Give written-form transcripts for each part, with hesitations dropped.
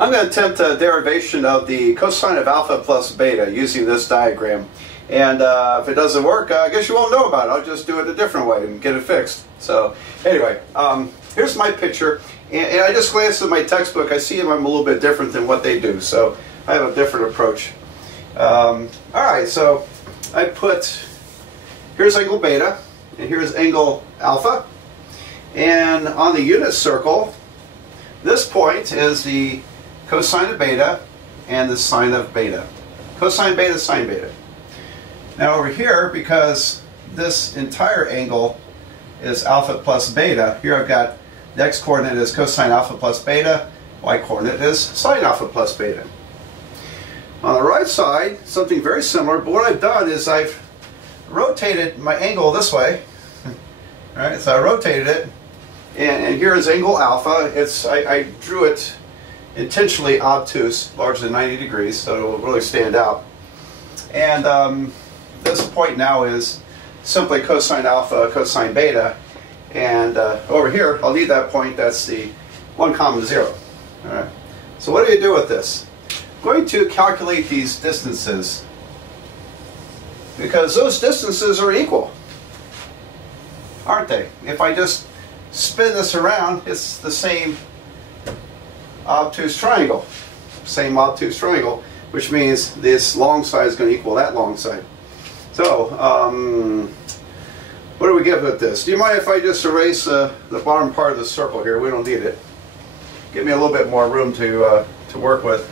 I'm going to attempt a derivation of the cosine of alpha plus beta using this diagram. And if it doesn't work, I guess you won't know about it. I'll just do it a different way and get it fixed. So anyway, here's my picture. And I just glanced at my textbook. I see I'm a little bit different than what they do. So I have a different approach. Alright, so I put, here's angle beta, and here's angle alpha. And on the unit circle, this point is the cosine of beta and the sine of beta. Cosine beta, sine beta. Now over here, because this entire angle is alpha plus beta, here I've got the x-coordinate is cosine alpha plus beta, y-coordinate is sine alpha plus beta. On the right side, something very similar, but what I've done is I've rotated my angle this way. Alright, so I rotated it, and here is angle alpha. I drew it intentionally obtuse, larger than 90 degrees, so it will really stand out. And this point now is simply cosine alpha, cosine beta, and over here, I'll leave that point, that's the 1, 0. Alright, so what do you do with this? I'm going to calculate these distances, because those distances are equal, aren't they? If I just spin this around, it's the same obtuse triangle. Same obtuse triangle, which means this long side is going to equal that long side. So, what do we get with this? Do you mind if I just erase the bottom part of the circle here? We don't need it. Give me a little bit more room to work with.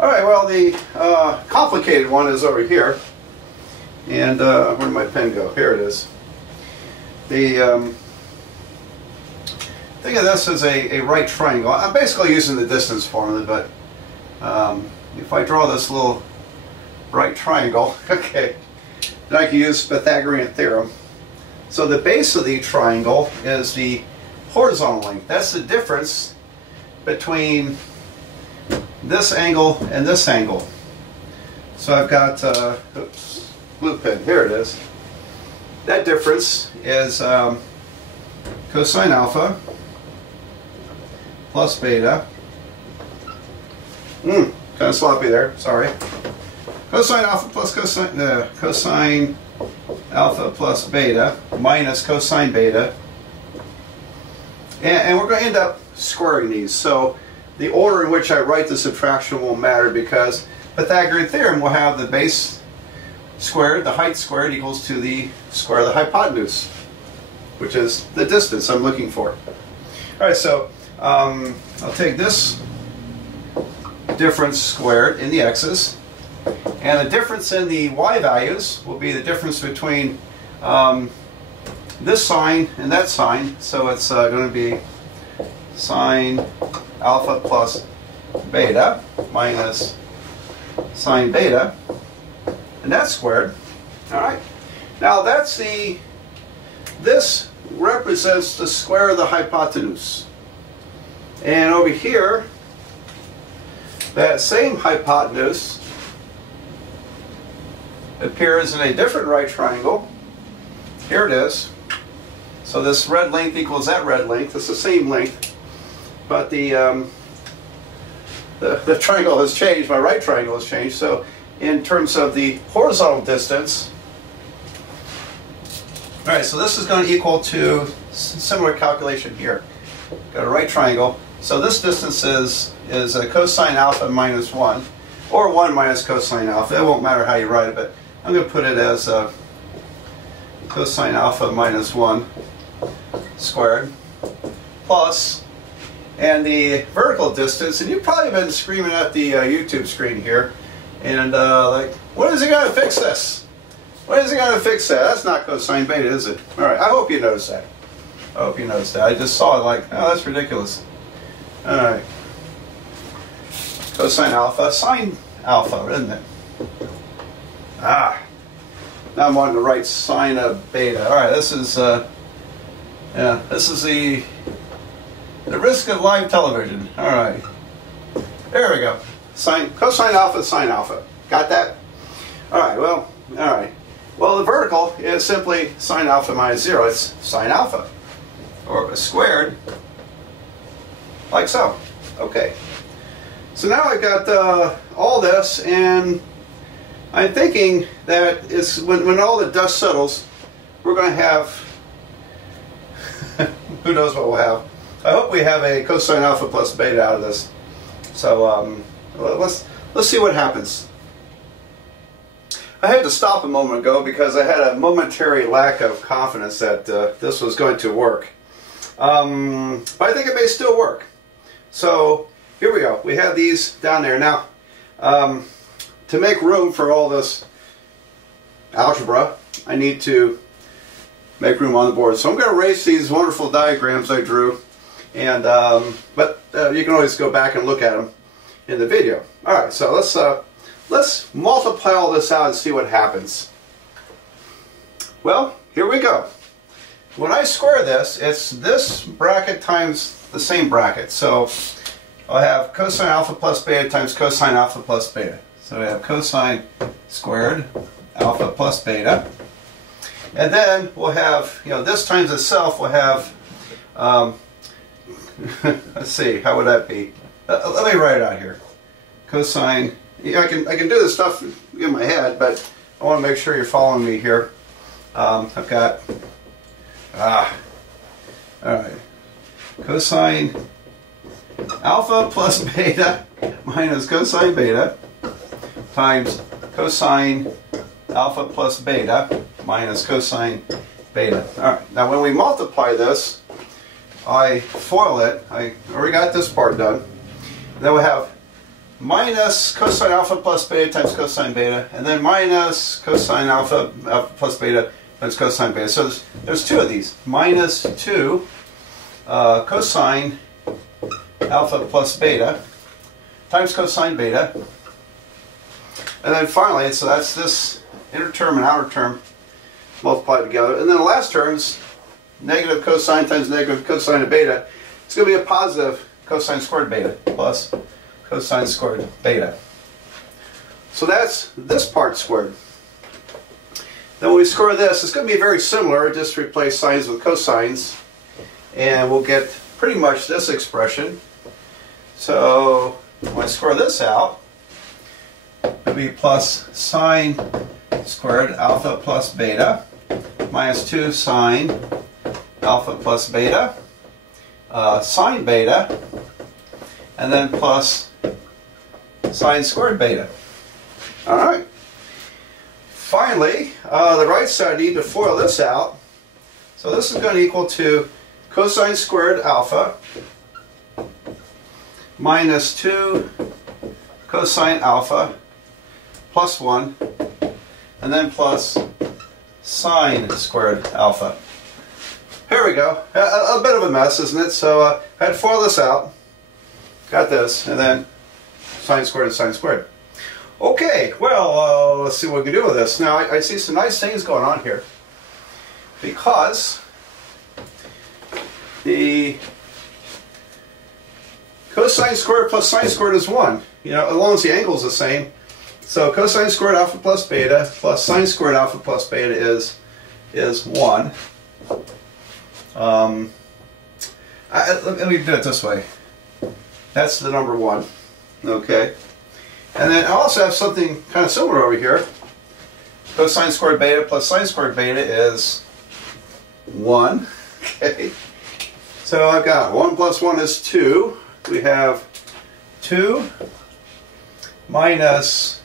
Alright, well, the complicated one is over here. And where did my pen go? Here it is. The think of this as a right triangle. I'm basically using the distance formula, but if I draw this little right triangle, okay, then I can use Pythagorean theorem. So the base of the triangle is the horizontal length. That's the difference between this angle and this angle. So I've got, oops, blue pen, here it is. That difference is cosine alpha plus beta. Kind of sloppy there, sorry. Cosine alpha plus cosine alpha plus beta minus cosine beta. And we're going to end up squaring these. So the order in which I write the subtraction won't matter, because Pythagorean theorem will have the base squared, the height squared, equals to the square of the hypotenuse, which is the distance I'm looking for. Alright, so I'll take this difference squared in the x's, and the difference in the y values will be the difference between this sign and that sign. So it's going to be sine alpha plus beta minus sine beta, and that's squared. Alright, now that's this represents the square of the hypotenuse. And over here, that same hypotenuse appears in a different right triangle. Here it is. So this red length equals that red length. It's the same length, but the triangle has changed. My right triangle has changed. So in terms of the horizontal distance, all right, so this is going to equal to similar calculation here. Got a right triangle. So this distance is a cosine alpha minus 1, or 1 minus cosine alpha. It won't matter how you write it, but I'm going to put it as cosine alpha minus 1 squared plus, and the vertical distance, and you've probably been screaming at the YouTube screen here, and like, when is he going to fix this? When is he going to fix that? That's not cosine beta, is it? Alright, I hope you noticed that. I hope you noticed that. I just saw it like, oh, that's ridiculous. Alright. Cosine alpha, sine alpha, isn't it? Ah. Now I'm wanting to write sine of beta. Alright, this is yeah, this is the risk of live television. Alright. There we go. Cosine alpha, sine alpha. Got that? Alright, well, alright. Well, the vertical is simply sine alpha minus 0. It's sine alpha, or squared, like so. Okay. So now I've got all this, and I'm thinking that it's when all the dust settles, we're going to have, who knows what we'll have. I hope we have a cosine alpha plus beta out of this. So let's see what happens. I had to stop a moment ago because I had a momentary lack of confidence that this was going to work. But I think it may still work. So here we go. We have these down there. Now, to make room for all this algebra, I need to make room on the board. So I'm going to erase these wonderful diagrams I drew. And but you can always go back and look at them in the video. All right, so let's multiply all this out and see what happens. Well, here we go. When I square this, it's this bracket times the same bracket. So I'll have cosine alpha plus beta times cosine alpha plus beta. So we have cosine squared alpha plus beta. And then we'll have, this times itself, we'll have, let's see, how would that be? Let me write it out here. Cosine, I can do this stuff in my head, but I want to make sure you're following me here. I've got, all right, cosine alpha plus beta minus cosine beta times cosine alpha plus beta minus cosine beta. All right, now when we multiply this, I FOIL it. I already got this part done. Then we'll have minus cosine alpha plus beta times cosine beta, and then minus cosine alpha plus beta times cosine beta. So there's two of these. Minus 2 cosine alpha plus beta times cosine beta. And then finally, so that's this inner term and outer term multiplied together. And then the last term is negative cosine times negative cosine of beta. It's going to be a positive cosine squared beta plus cosine squared beta. So that's this part squared. Then when we square this, it's going to be very similar. Just replace sines with cosines, and we'll get pretty much this expression. So when I square this out, it'll be plus sine squared alpha plus beta minus 2 sine alpha plus beta sine beta, and then plus sine squared beta. All right. Finally, the right side, I need to FOIL this out. So this is going to equal to cosine squared alpha minus 2 cosine alpha plus 1, and then plus sine squared alpha. Here we go. A bit of a mess, isn't it? So I had to FOIL this out. Got this, and then sine squared and sine squared. Okay, well, let's see what we can do with this. Now, I see some nice things going on here, because the cosine squared plus sine squared is 1. As long as the angle is the same. So cosine squared alpha plus beta plus sine squared alpha plus beta is 1. Let me do it this way. That's the number 1. Okay. And then I also have something kind of similar over here. Cosine squared beta plus sine squared beta is 1. Okay. So I've got 1 plus 1 is 2. We have 2 minus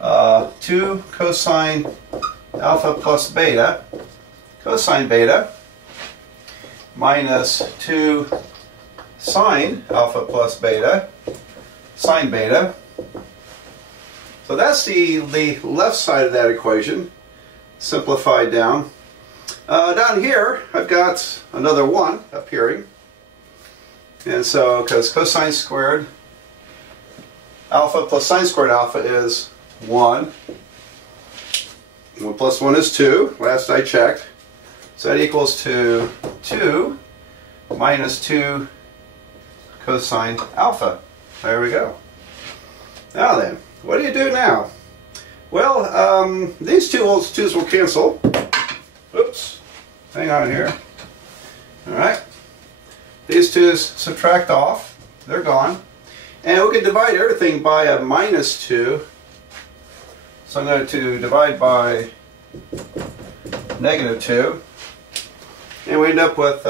2 cosine alpha plus beta cosine beta minus 2 sine alpha plus beta sine beta. So that's the left side of that equation, simplified down. Down here, I've got another 1 appearing. And so, because cosine squared alpha plus sine squared alpha is 1. 1 plus 1 is 2, last I checked. So that equals to 2 minus 2 cosine alpha. There we go. Now then, what do you do now? Well, these 2's will cancel. Oops, hang on here. Alright, these 2's subtract off, they're gone. And we can divide everything by a minus 2. So I'm going to divide by negative 2. And we end up with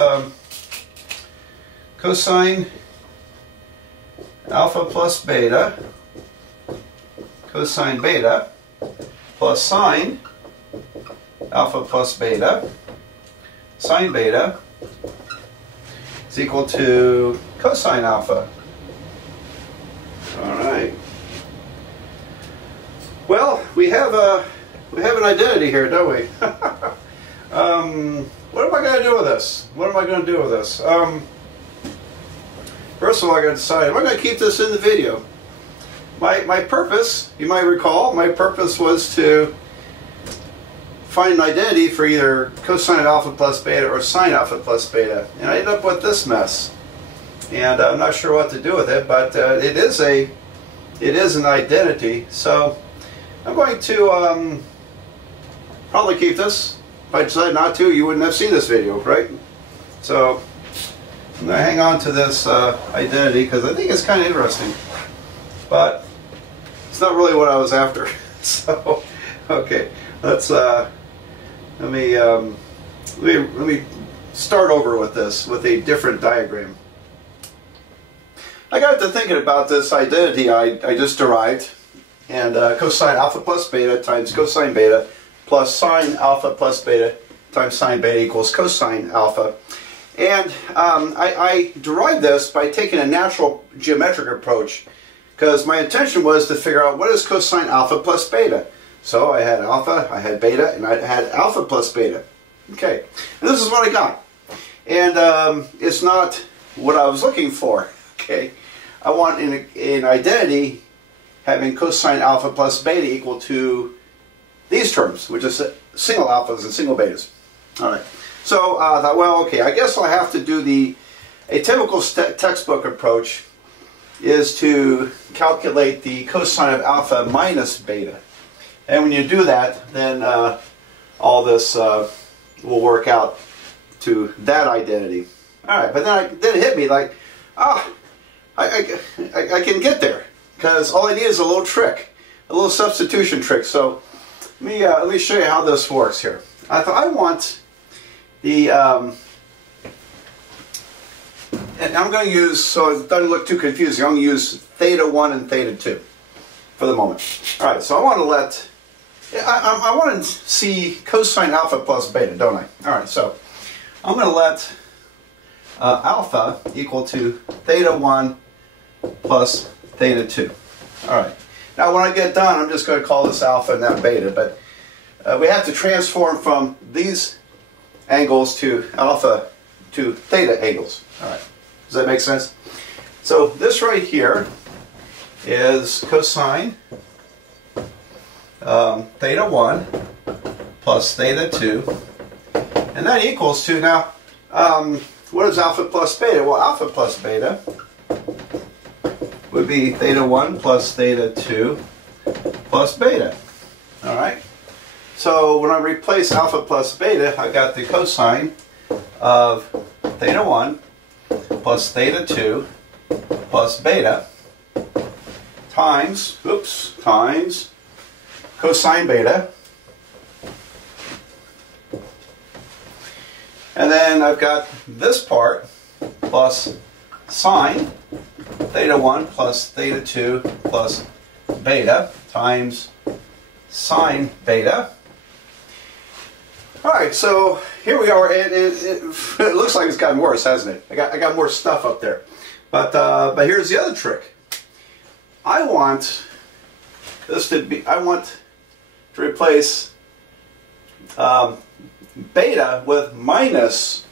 cosine alpha plus beta, cosine beta, plus sine alpha plus beta, sine beta is equal to cosine alpha. All right. Well, we have an identity here, don't we? What am I going to do with this? What am I going to do with this? First of all, I got to decide, am I going to keep this in the video? My purpose, you might recall, my purpose was to find an identity for either cosine of alpha plus beta or sine alpha plus beta. And I ended up with this mess. And I'm not sure what to do with it, but it is an identity. So I'm going to probably keep this. If I decide not to, you wouldn't have seen this video, right? So I'm going to hang on to this identity because I think it's kind of interesting. But it's not really what I was after. So, okay, let me start over with this with a different diagram. I got to thinking about this identity I just derived, and cosine alpha plus beta times cosine beta plus sine alpha plus beta times sine beta equals cosine alpha. And I derived this by taking a natural geometric approach because my intention was to figure out what is cosine alpha plus beta. So I had alpha, I had beta, and I had alpha plus beta. Okay, and this is what I got. And it's not what I was looking for. Okay, I want an identity having cosine alpha plus beta equal to these terms, which is single alphas and single betas. All right. So I thought, well, okay, I guess I'll have to do a typical textbook approach is to calculate the cosine of alpha minus beta. And when you do that, then all this will work out to that identity. All right, but then it hit me like, I can get there because all I need is a little trick, a little substitution trick. So let me show you how this works here. I thought I want the and I'm going to use, so it doesn't look too confusing, I'm going to use theta 1 and theta 2 for the moment. All right, so I want to let, I want to see cosine alpha plus beta, don't I? All right, so I'm going to let alpha equal to theta 1 plus theta 2. All right. Now when I get done, I'm just going to call this alpha and that beta, but we have to transform from these angles to alpha to theta angles. All right. Does that make sense? So this right here is cosine theta 1 plus theta 2, and that equals to, now what is alpha plus beta? Well, alpha plus beta would be theta 1 plus theta 2 plus beta. All right. So when I replace alpha plus beta, I got the cosine of theta 1 plus theta 2 plus beta times cosine beta. And then I've got this part plus sine theta 1 plus theta 2 plus beta times sine beta. Alright, so here we are, and it looks like it's gotten worse, hasn't it? I got more stuff up there. But here's the other trick. I want this to be, I want to replace beta with minus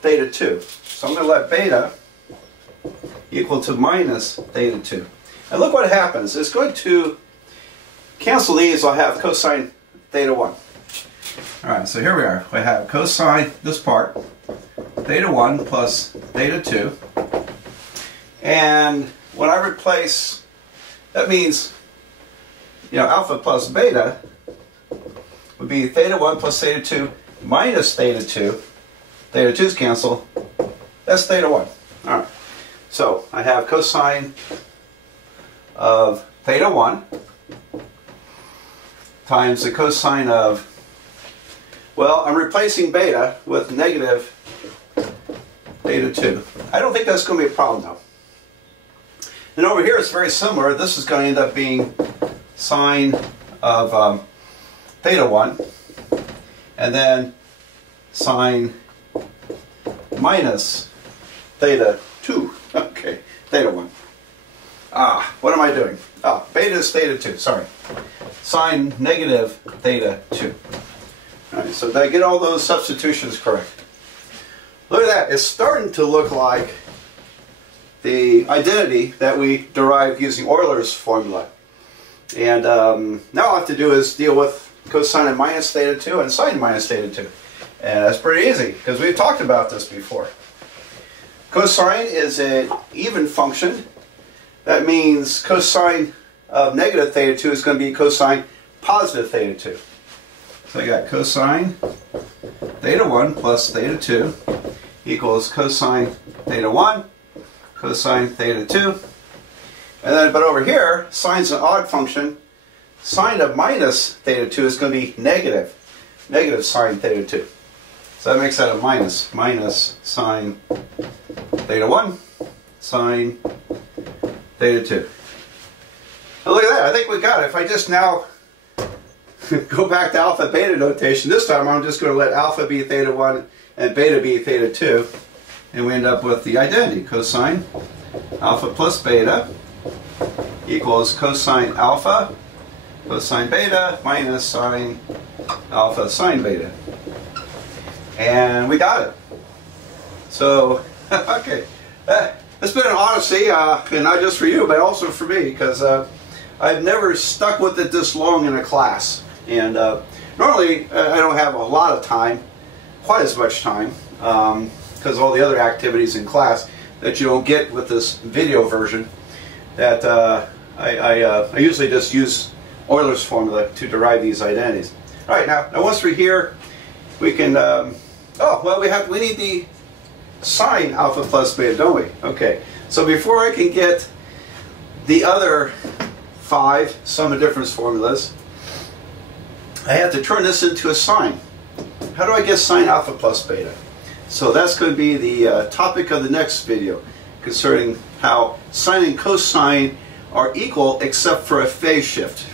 theta 2. So I'm going to let beta equal to minus theta 2. And look what happens. It's going to cancel these. I'll have cosine theta 1. Alright, so here we are. We have cosine, this part, theta 1 plus theta 2. And when I replace, that means, you know, alpha plus beta would be theta 1 plus theta 2 minus theta 2. Theta 2's cancel. That's theta 1. Alright. So I have cosine of theta 1 times the cosine of, well, I'm replacing beta with negative theta 2. I don't think that's going to be a problem though. And over here it's very similar. This is going to end up being sine of theta 1 and then sine minus theta 2. Okay, theta 1. What am I doing? Beta is theta 2, sorry. Sine negative theta 2. Alright, so did I get all those substitutions correct? Look at that, it's starting to look like the identity that we derived using Euler's formula. And now all I have to do is deal with cosine of minus theta 2 and sine minus theta 2. And that's pretty easy, because we've talked about this before. Cosine is an even function. That means cosine of negative theta 2 is going to be cosine positive theta 2. So I got cosine theta 1 plus theta 2 equals cosine theta 1 cosine theta 2. And then, but over here, sine's an odd function. Sine of minus theta 2 is going to be negative sine theta 2. So that makes that a minus sine theta 1 sine theta 2. Now look at that, I think we got it. If I just now go back to alpha beta notation, this time I'm just going to let alpha be theta 1 and beta be theta 2. And we end up with the identity. Cosine alpha plus beta equals cosine alpha cosine beta minus sine alpha sine beta. And we got it. So, okay. It's been an odyssey, and not just for you, but also for me, because I've never stuck with it this long in a class. And normally, I don't have a lot of time, quite as much time, because all the other activities in class that you don't get with this video version, that I usually just use Euler's formula to derive these identities. All right, now once we're here, we can, we need the sine alpha plus beta, don't we? Okay, so before I can get the other 5 sum of difference formulas, I have to turn this into a sine. How do I get sine alpha plus beta? So that's going to be the topic of the next video, concerning how sine and cosine are equal except for a phase shift.